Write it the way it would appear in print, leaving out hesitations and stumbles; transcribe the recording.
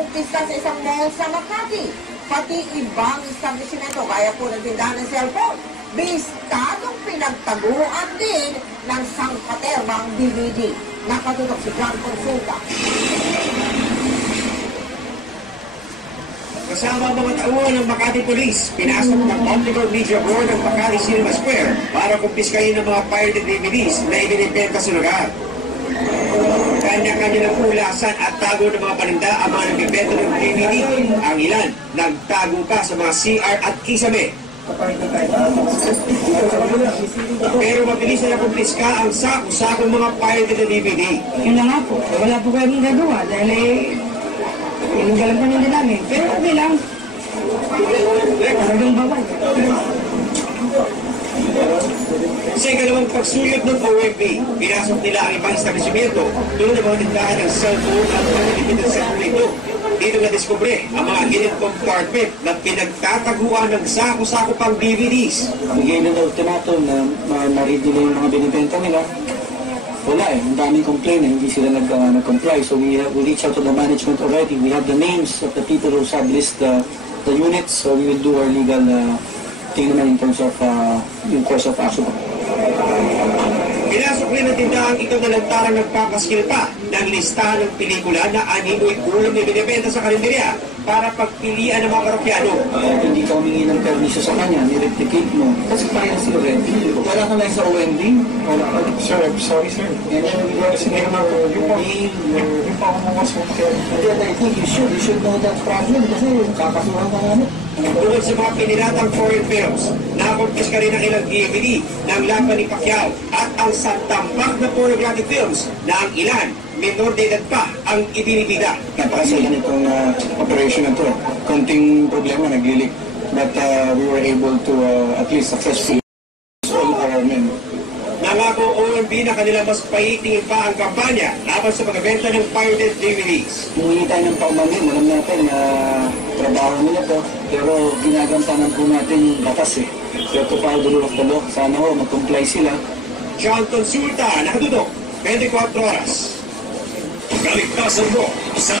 nakumpista sa isang mall sa Makati. Pati ibang establishmento, gaya po ng tindahan ng cellphone. Bistadong pinagtaguan din ng sangkaterbang DVD. Nakatutok si John Consulta. Kasama ang mga tauhan ng Makati Police, pinasok ng Optical Media Board ng Makati Cinema Square para kumpiskahin ng mga pirated DVDs na ibinibenta sa lugar. Kanya-kanya ng ulasan at tago ng mga paninda ang mga nagbibenta ng DVD. Ang ilan, nagtago pa sa mga CR at kisame. Pero mabilis na nakumpiska ang sako-sakong mga pirated na DVD. Yun na nga po, wala po kayo magagawa dahil yung galang paninda namin. Pero okay lang. Talagang bawal. Sa ikalawang pagsuyod ng OMB, pinasok nila ang ibang establishmento tulad ng mga tindahan ng cellphone at mga limited cellphone ito. Dito na-discover ang mga hidden compartment na pinagtataguan ng sako-sako pang DVDs. Bigay na ultimatum na ma-read nila yung mga binibenta nila. Wala ang daming complaint na hindi sila nag-comply. So we reach out to the management already. We have the names of the people who established the units. So we will do our legal thing naman in terms of yung course of action. Pinasok rin ng tindahang ito na lantarang nagpapaskil pa ng listahan ng pelikula na animoy ulam na binibenta sa kalendarya para pagpilian ng mga karokyano. Hindi ka humingi ng permiso sa kanya, ni-replicate mo. Kasi kaya sila rin. Wala ka lang sa OMB. Wala ka. Sir, I'm sorry, sir. Kasi yung pa ako mga smoker. I think you should know that problem kasi kakasuhan ka namin. Bukod sa mga pinilatang foreign films, nakumpiska rin ang ilang DVD ng laban ni Pacquiao at ang santampak na pornographic films na ang ilan, minor de edad pa ang ibinibida. Napakasalan itong operation na ito. Konting problema, nag-leak. But we were able to at least successfully all our men. Nangako OMB na kanilang mas paitingin pa ang kampanya laban sa pagbenta ng pirated DVDs. Humingi tayo ng paumanhin. Alam natin na trabaho nila to. Pero ginagantanan po natin yung batas eh. We have to follow the rule of the law. Sana ho, mag-comply sila. John Consulta, nakatutok, 24 oras. Kaligtasan mo sa